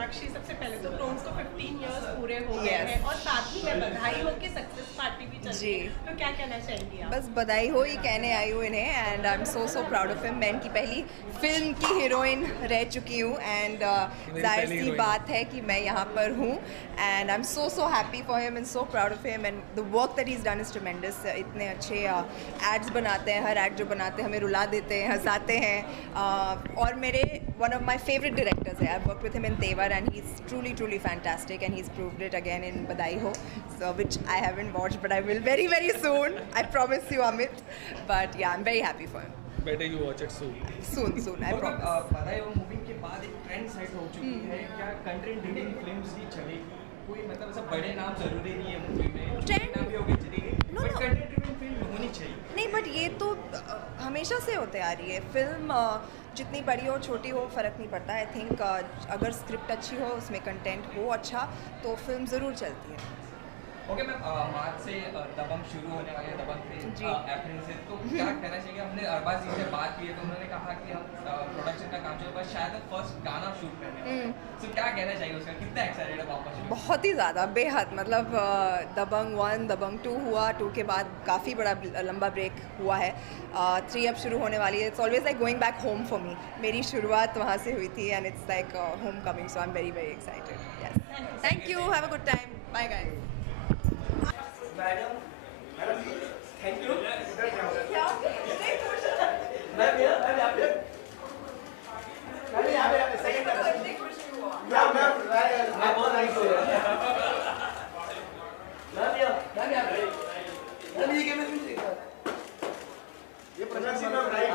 सोनाक्षी, सबसे पहले तो टोन्स को 15 इयर्स पूरे हो गए हैं और साथ ही में बधाई हो कि सक्सेस पार्टी भी चल रही है, तो क्या कहना चाहेंगी आप? बस बधाई हो ही कहने आई हूँ इन्हें, and I am so proud of him. मैं इनकी पहली फिल्म की हीरोइन रह चुकी हूँ, एंड जाहिर सी बात है कि मैं यहाँ पर हूँ, and I am so happy for him and so proud of him, and the work that is done is ट्रेमेंडस। इतने अच्छे एड्स बनाते हैं, हर एड जो बनाते हैं हमें रुला देते हैं, हंसाते हैं, और मेरे one of my favourite directors है। I work with him in Tevar and he is truly fantastic, and he is proved it again in Badhaai Ho, so which I haven't watched, but I will very soon. I promise you, Amit. But yeah, I'm very happy for him. Better you watch it soon. Soon, I promise. बधाई हो movie के बाद एक trend set हो चुकी है, क्या content driven films ही चलेगी? कोई मतलब ऐसा बड़े नाम जरूरी नहीं है मूवी में, छोटे नाम भी होके चलेगी, बट कंटेंट ड्रिवन फिल्म होनी चाहिए। नहीं, बट ये तो हमेशा से होते आ रही है। फिल्म जितनी बड़ी हो छोटी हो फ़र्क नहीं पड़ता। आई थिंक अगर स्क्रिप्ट अच्छी हो, उसमें कंटेंट हो अच्छा, तो फिल्म ज़रूर चलती है। ओके मैम, मार्च से दबंग शुरू होने वाली है, दबंग जी। अप्रैल से, तो क्या कहना चाहिए? हमने अरबाज जी से बात की है तो उन्होंने कहा कि हम प्रोडक्शन का काम चल रहा है, शायद फर्स्ट गाना शूट करने वाले हैं, तो क्या कहना चाहिए उसका? कितना एक्साइटेड है वापस? बहुत ही ज़्यादा, बेहद। मतलब दबंग 1, दबंग 2 हुआ, 2 के बाद काफ़ी बड़ा लंबा ब्रेक हुआ है, 3 अब शुरू होने वाली है। It's always like going back home for me. मेरी शुरुआत वहाँ से हुई थी, and it's like home coming, so I am very excited. Yes, thank you, have a good time, bye guys. Madam thank you. मैं बहुत नाइस हो रहा ये Prashant Singh ma'am right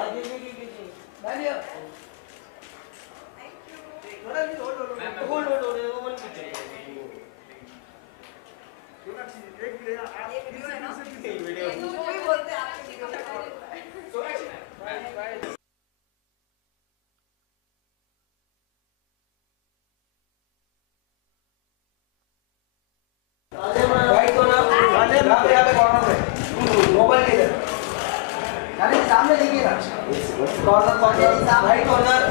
mobile इधर सामने देखिएगा, corner right corner,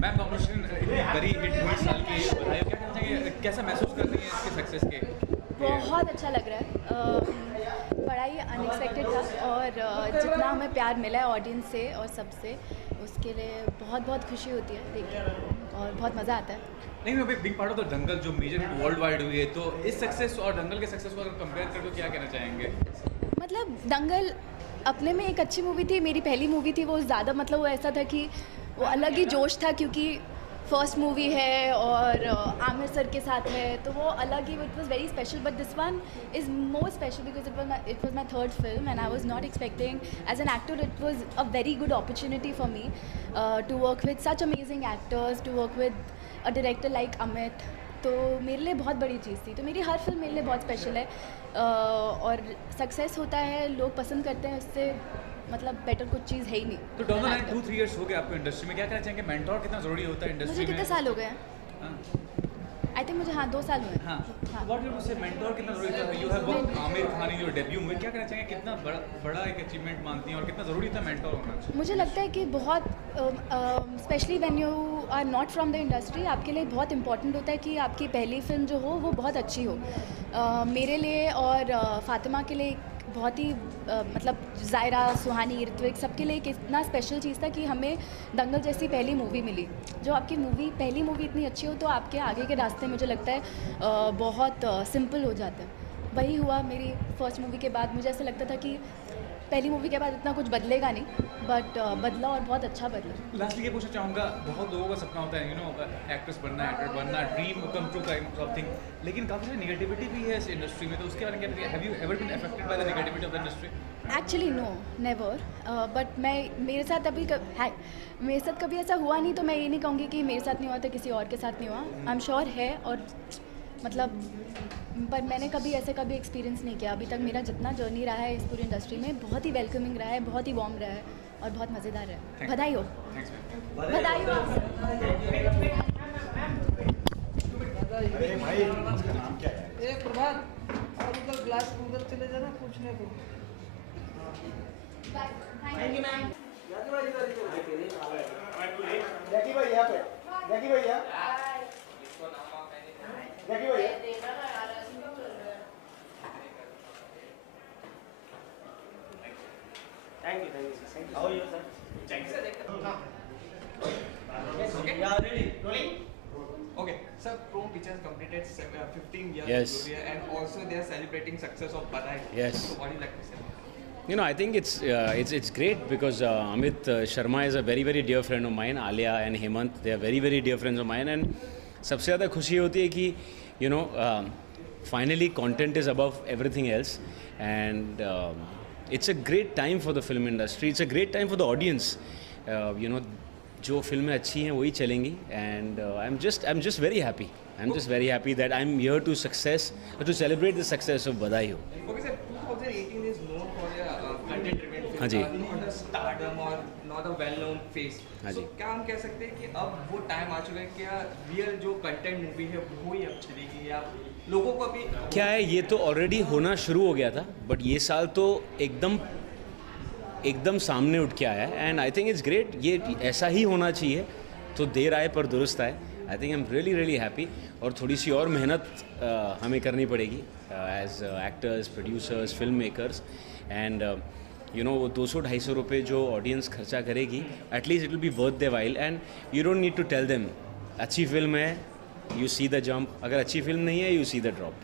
ma'am congratulation, very hit हुई साल की बधाई हो। क्या कहना चाहिए, कैसा महसूस कर रही हैं इसके सक्सेस के? बहुत अच्छा लग रहा है, बड़ा ही अनएक्सपेक्टेड था, और जितना हमें प्यार मिला है ऑडियंस से और सबसे, उसके लिए बहुत खुशी होती है देख के, और बहुत मज़ा आता है। नहीं, मैं बिग पार्ट ऑफ द दंगल जो मेजर हिट वर्ल्ड वाइड हुई है, तो इस सक्सेस और दंगल के सक्सेस को अगर कंपेयर कर तो क्या कहना चाहेंगे? मतलब दंगल अपने में एक अच्छी मूवी थी, मेरी पहली मूवी थी, वो ज़्यादा मतलब वो ऐसा था कि वो अलग ही जोश था, क्योंकि फर्स्ट मूवी है और आमिर सर के साथ है, तो वो अलग ही, it was very special. But this one is more special because it was my third film, and I was not expecting as an actor, it was a very good opportunity for me to work with such amazing actors, to work with a director like Amit, तो मेरे लिए बहुत बड़ी चीज़ थी। तो मेरी हर film मेरे लिए बहुत स्पेशल है, और सक्सेस होता है, लोग पसंद करते हैं, उससे मतलब बेटर कुछ चीज़ है ही नहीं। तो डाउन द लाइन 2-3 इयर्स हो गए आपको इंडस्ट्री में, क्या कहना चाहेंगे? मेंटोर कितना ज़रूरी होता है इंडस्ट्री में? मुझे कितने साल हो गए हैं? आई थिंक मुझे 2 साल हुए। हाँ, व्हाट यू से मेंटोर कितना ज़रूरी था? You have work Aamir Khan in your debut में, क्या कहना चाहेंगे, कितना बड़ा एक अचीवमेंट मानती हैं और कितना ज़रूरी था मेंटोर होना? मुझे लगता है कि बहुत specially when you are not from the industry, आपके लिए बहुत इंपॉर्टेंट होता है कि आपकी पहली फिल्म जो हो वो बहुत अच्छी हो। मेरे लिए और फातिमा के लिए बहुत ही मतलब ज़ायरा, सुहानी, ऋत्विक, सबके लिए एक इतना स्पेशल चीज़ था कि हमें दंगल जैसी पहली मूवी मिली। जो आपकी पहली मूवी इतनी अच्छी हो तो आपके आगे के रास्ते मुझे लगता है बहुत सिंपल हो जाता है। वही हुआ मेरी फर्स्ट मूवी के बाद। मुझे ऐसा लगता था कि पहली मूवी के बाद इतना कुछ बदलेगा नहीं, बट बदला और बहुत अच्छा बदला। लास्टली ये पूछना चाहूँगा, बहुत लोगों का सपना होता है यू नो एक्ट्रेस बनना, एक्टर बनना, dream come true kind of thing, लेकिन काफ़ी सारी नेगेटिविटी भी है इस इंडस्ट्री में, तो उसके बारे में क्या? Have you ever been affected by the negativity of the industry? Actually no, never, but मेरे साथ कभी ऐसा हुआ नहीं, तो मैं ये नहीं कहूँगी कि मेरे साथ नहीं हुआ तो किसी और के साथ नहीं हुआ। आई एम श्योर है, और मतलब पर मैंने कभी एक्सपीरियंस नहीं किया अभी तक। मेरा जितना जर्नी रहा है इस पूरी इंडस्ट्री में बहुत ही वेलकमिंग रहा है, बहुत ही वार्म रहा है, और बहुत मज़ेदार है। बधाई हो। Thanks ma'am. बधाई हो आप। अरे भाई उसका नाम क्या है? प्रभात और उधर ग्लास उधर चले जाना पूछने को। Thank you ma'am. जैकी भाई यहाँ पे, जैकी भैया, जैकी भैया। Thank you, sir. How are you, sir? Thank you, sir. Yes, okay. Yeah, ready. Rolling. Okay, sir, Chrome Pictures completed 15 years Yes. of career, and also they are celebrating success of Badai. Yes. So what do you like to say? You know, I think it's great because Amit Sharma is a very very dear friend of mine. Alia and Hemant, they are very very dear friends of mine, and सबसे ज़्यादा खुशी होती है कि you know finally content is above everything else, and it's a great time for the film industry. It's a great time for the audience. You know, जो फिल्में अच्छी हैं वही चलेंगी, and I'm just very happy. I'm just very happy that I'm here to celebrate the success of Badai Ho. Okay, sir, 2018 is known for a content-driven film. हाँ जी। Not a stardom or not a well-known face. हाँ So जी। क्या हम कह सकते हैं कि अब वो टाइम आ चुका है क्या रियल जो कंटेंट मूवी है वो ही अब चलेगी, या लोगों को अभी क्या है, ये तो ऑलरेडी होना शुरू हो गया था, बट ये साल तो एकदम सामने उठ के आया है, and I think it's great. ये ऐसा ही होना चाहिए, तो देर आए पर दुरुस्त आए. I think I am really happy. और थोड़ी सी और मेहनत हमें करनी पड़ेगी as actors, producers, film makers, and you know वो 200-250 रुपये जो ऑडियंस खर्चा करेगी, at least it will be worth the while. And you don't need to tell them अच्छी फिल्म है, यू सी द जंप. अगर अच्छी फिल्म नहीं है, you see the drop.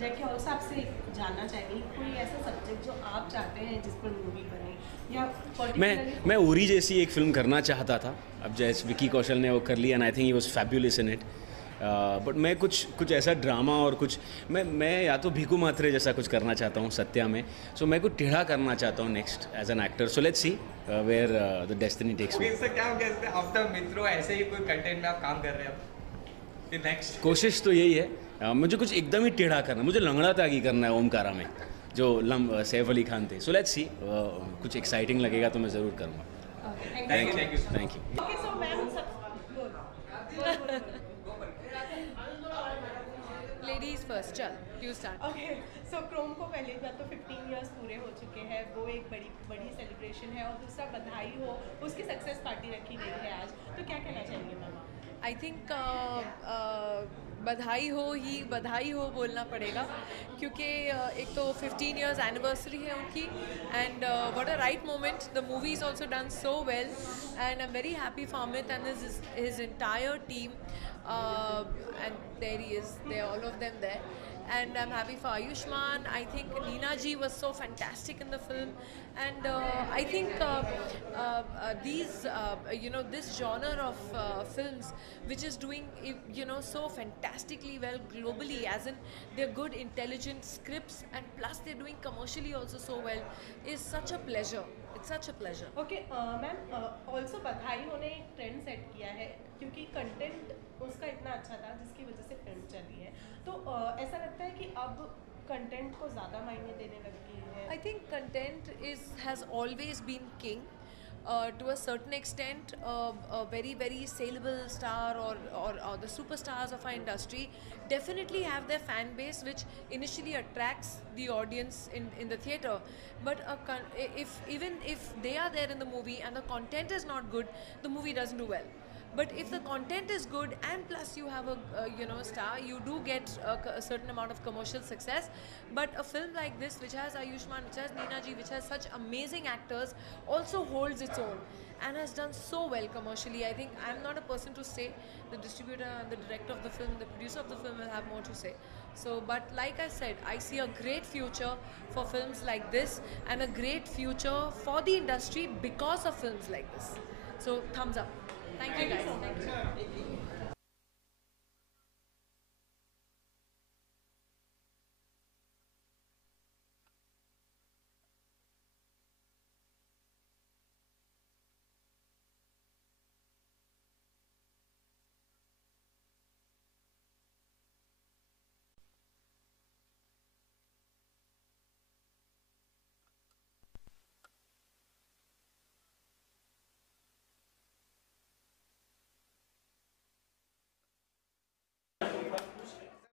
Jackie और आपसे जानना चाहेंगे कोई ऐसा सब्जेक्ट जो आप चाहते हैं जिस पर मूवी बने, या मैं उरी जैसी एक फिल्म करना चाहता था. अब जैसे विकी कौशल ने वो कर लिया, and I think he was fabulous in it. But मैं कुछ ऐसा ड्रामा और कुछ मैं या तो भीखू मात्रे जैसा कुछ करना चाहता हूँ सत्या में. सो मैं कुछ टेढ़ा करना चाहता हूँ next as an actor. So let's see where the destiny takes me. Sir क्या हम कह सकते हैं आफ्टर मित्रों ऐसे ही कोई कंटेंट में आप काम कर रहे हैं अब नेक्स्ट? कोशिश तो यही है. मुझे कुछ एकदम ही टेढ़ा करना, मुझे लंगड़ा तागी करना है ओमकारा में, जो सैफ अली खान थे. सो लेट्स सी, कुछ एक्साइटिंग लगेगा तो मैं ज़रूर करूँगा. Thank you. Okay so ma'am ladies first, चल you start. Okay so Chrome को पहले बात तो 15 इयर्स पूरे हो चुके हैं, वो एक बड़ी सेलिब्रेशन है, और दूसरा बधाई हो उसकी सक्सेस पार्टी रखी गई है आज, तो क्या कहना चाहेंगे मैम? आई थिंक बधाई हो बोलना पड़ेगा, क्योंकि एक तो 15 इयर्स एनिवर्सरी है उनकी, and what a right moment. The movie is also done so well, and I am very happy for Amit and his entire team, and there he is, they all of them there. And I'm happy for Ayushmann. I think Neena ji was so fantastic in the film, and I think this genre of films which is doing so fantastically well globally, as in they're good intelligent scripts, and plus they're doing commercially also so well, is such a pleasure. It's such a pleasure. Okay ma'am also बधाई होने एक trend set किया है, क्योंकि content उसका इतना अच्छा था जिसकी वजह से फिल्म चली है, तो ऐसा लगता है कि अब कंटेंट को ज़्यादा मायने देने लग गई है. I think content has always been king. To a certain extent, a very very saleable star or the superstars of our industry definitely have their fan base, which initially attracts the audience in the theatre. But even if they are there in the movie and the content is not good, the movie doesn't do well. But if the content is good and plus you have a star, you do get a certain amount of commercial success. But a film like this, which has Ayushmann, which has Neena ji, which has such amazing actors, also holds its own and has done so well commercially. I think I'm not a person to say. The distributor and the director of the film, the producer of the film will have more to say. So, but like I said, I see a great future for films like this, and a great future for the industry because of films like this. So, thumbs up. Thank you guys. Thank you.